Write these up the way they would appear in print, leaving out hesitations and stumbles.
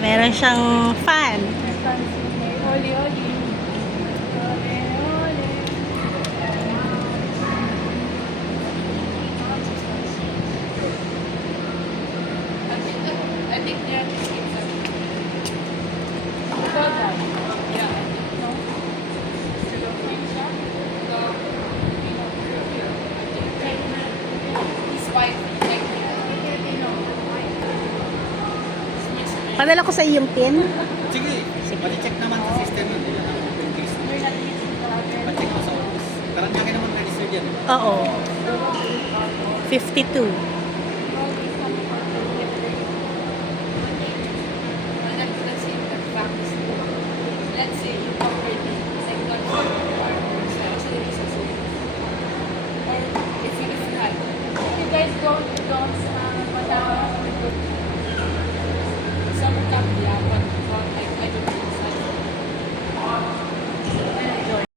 Meron siyang fan. Oli, oli. Oli, oli. I think they're the same. Ikaw dad? Yeah, I think no. He's white. Padala ko sa iyo yung tin. Sige, pali-check naman sa system yun. Hindi na open case. Pa-check mo sa office. Karamihan naman registered yan. Oo. 52. Let's say you covered second or if you had. If you guys don't some kapya, but I don't think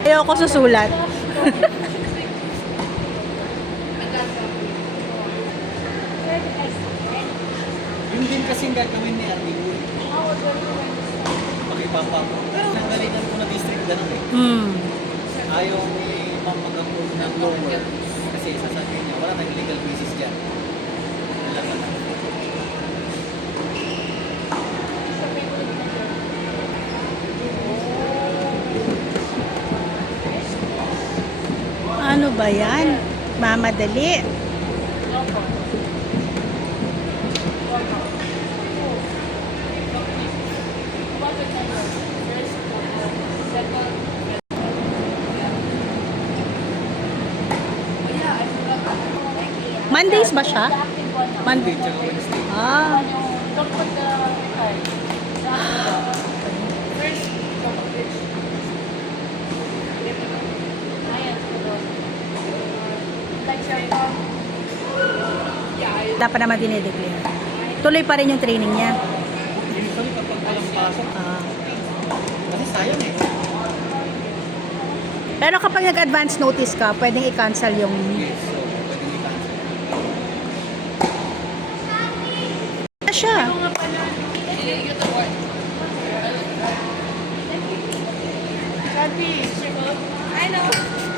Ayoko susulat. Yun din kasing gagawin ni RDO. Pakipapa mo. Pero nanggalingan ko na district ganun eh. Ayaw ni ma'am mag-approve ng lower. Kasi sasabihin niya, wala tayong legal basis dyan. Wala ka na. Ano ba yan? Mamadali. Mondays ba siya? Monday tsaka Wednesday. Ah. Don't put the card. First, Dapat naman dinideclare. Tuloy pa rin yung training niya. Usually kapag walang pasok, Ah. kasi sayang eh. Pero kapag nag-advance notice ka, pwedeng i-cancel yung... Yes, so pwede i-cancel. Ano siya? Sabi, I know.